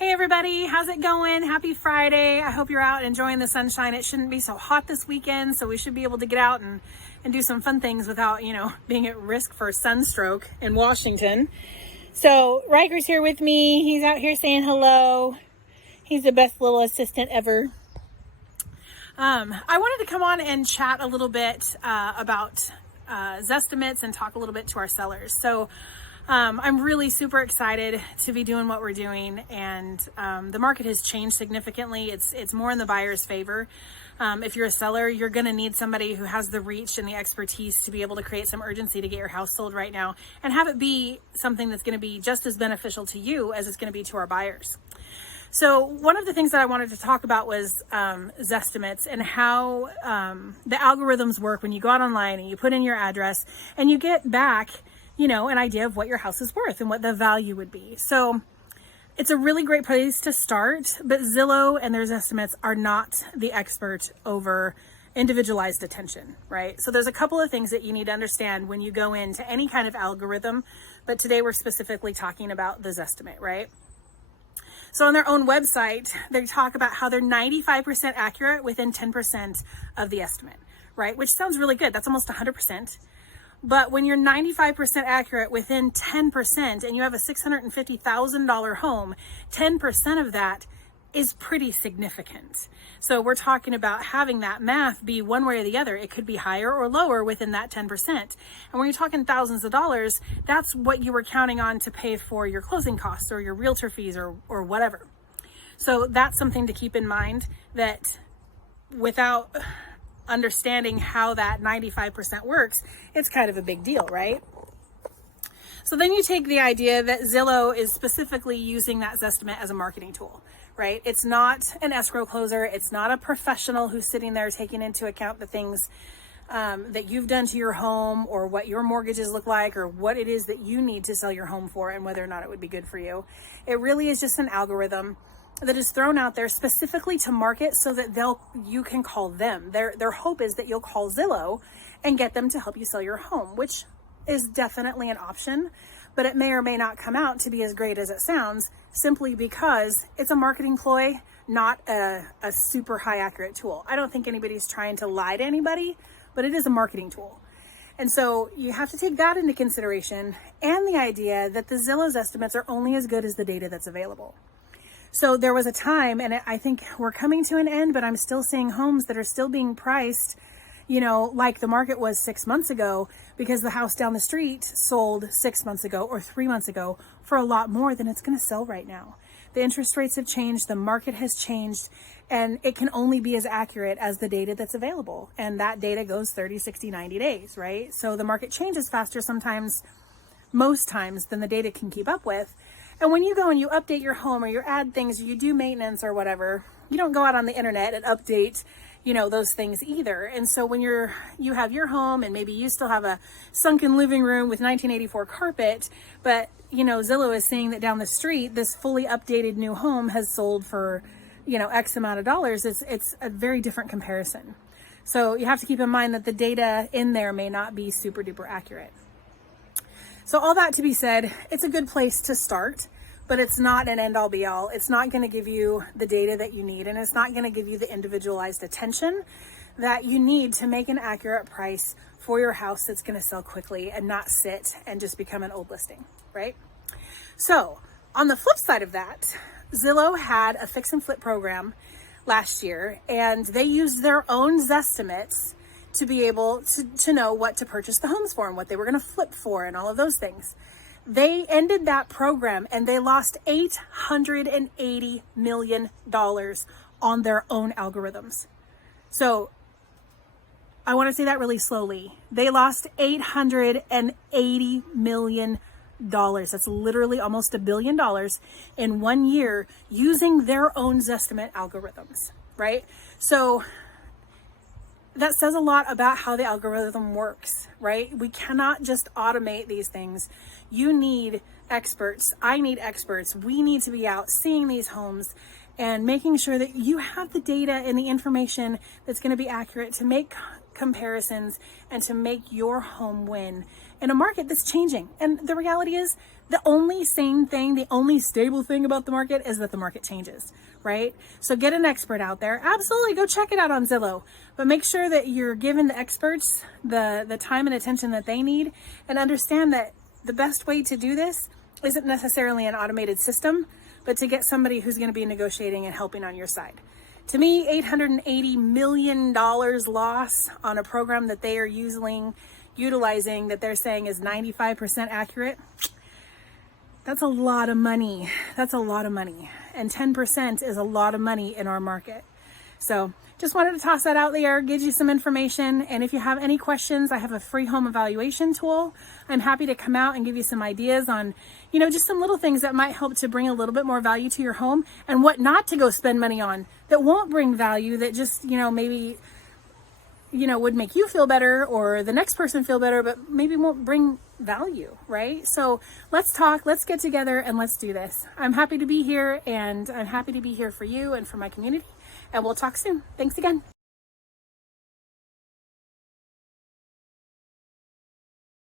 Hey everybody, how's it going? Happy Friday. I hope you're out enjoying the sunshine. It shouldn't be so hot this weekend, so we should be able to get out and do some fun things without, being at risk for sunstroke in Washington. So Riker's here with me. He's out here saying hello. He's the best little assistant ever. I wanted to come on and chat a little bit about Zestimates and talk a little bit to our sellers. So I'm really super excited to be doing what we're doing, and the market has changed significantly. It's more in the buyer's favor. If you're a seller, you're going to need somebody who has the reach and the expertise to be able to create some urgency to get your house sold right now and have it be something that's going to be just as beneficial to you as it's going to be to our buyers. So one of the things that I wanted to talk about was Zestimates and how the algorithms work when you go out online and you put in your address and you get back an idea of what your house is worth and what the value would be. So it's a really great place to start, but Zillow and their Zestimates are not the expert over individualized attention, right? So there's a couple of things that you need to understand when you go into any kind of algorithm, but today we're specifically talking about the Zestimate, right? So on their own website, they talk about how they're 95% accurate within 10% of the estimate, right? Which sounds really good. That's almost 100%. But when you're 95% accurate within 10% and you have a $650,000 home, 10% of that is pretty significant. So we're talking about having that math be one way or the other. It could be higher or lower within that 10%. And when you're talking thousands of dollars, that's what you were counting on to pay for your closing costs or your realtor fees or whatever. So that's something to keep in mind, that without understanding how that 95% works, it's kind of a big deal, right? So then you take the idea that Zillow is specifically using that Zestimate as a marketing tool, right? It's not an escrow closer. It's not a professional who's sitting there taking into account the things that you've done to your home or what your mortgages look like or what it is that you need to sell your home for and whether or not it would be good for you. It really is just an algorithm that is thrown out there specifically to market so that you can call them. Their hope is that you'll call Zillow and get them to help you sell your home, which is definitely an option, but it may or may not come out to be as great as it sounds simply because it's a marketing ploy, not a super high accurate tool. I don't think anybody's trying to lie to anybody, but it is a marketing tool. And so you have to take that into consideration and the idea that the Zillow's estimates are only as good as the data that's available. So there was a time, and I think we're coming to an end, but I'm still seeing homes that are still being priced, like the market was 6 months ago, because the house down the street sold 6 months ago or 3 months ago for a lot more than it's going to sell right now. The interest rates have changed, the market has changed, and it can only be as accurate as the data that's available. And that data goes 30, 60, 90 days, right? So the market changes faster sometimes, most times, than the data can keep up with. And when you go and you update your home or you add things or you do maintenance or whatever, you don't go out on the internet and update, those things either. And so when you have your home and maybe you still have a sunken living room with 1984 carpet, but, Zillow is saying that down the street, this fully updated new home has sold for, X amount of dollars, it's a very different comparison. So you have to keep in mind that the data in there may not be super duper accurate. So all that to be said, it's a good place to start, but it's not an end all be all. It's not going to give you the data that you need, and it's not going to give you the individualized attention that you need to make an accurate price for your house that's going to sell quickly and not sit and just become an old listing, right? So on the flip side of that, Zillow had a fix and flip program last year, and they used their own Zestimates to be able to know what to purchase the homes for and what they were going to flip for and all of those things. They ended that program and they lost $880 million on their own algorithms. So I want to say that really slowly. They lost $880 million. That's literally almost $1 billion in 1 year using their own Zestimate algorithms, right? So that says a lot about how the algorithm works, right? We cannot just automate these things. You need experts. I need experts. We need to be out seeing these homes and making sure that you have the data and the information that's going to be accurate to make comparisons and to make your home win in a market that's changing. And the reality is, the only sane thing, the only stable thing about the market is that the market changes, right? So get an expert out there. Absolutely, go check it out on Zillow. But make sure that you're giving the experts the time and attention that they need, and understand that the best way to do this isn't necessarily an automated system, but to get somebody who's going to be negotiating and helping on your side. To me, $880 million loss on a program that they are utilizing that they're saying is 95% accurate, that's a lot of money. That's a lot of money. And 10% is a lot of money in our market. So just wanted to toss that out there, give you some information. And if you have any questions, I have a free home evaluation tool. I'm happy to come out and give you some ideas on, just some little things that might help to bring a little bit more value to your home, and what not to go spend money on that won't bring value, that just, maybe, would make you feel better or the next person feel better, but maybe won't bring value, right? So let's talk, let's get together, and let's do this. I'm happy to be here, and I'm happy to be here for you and for my community. And we'll talk soon. Thanks again.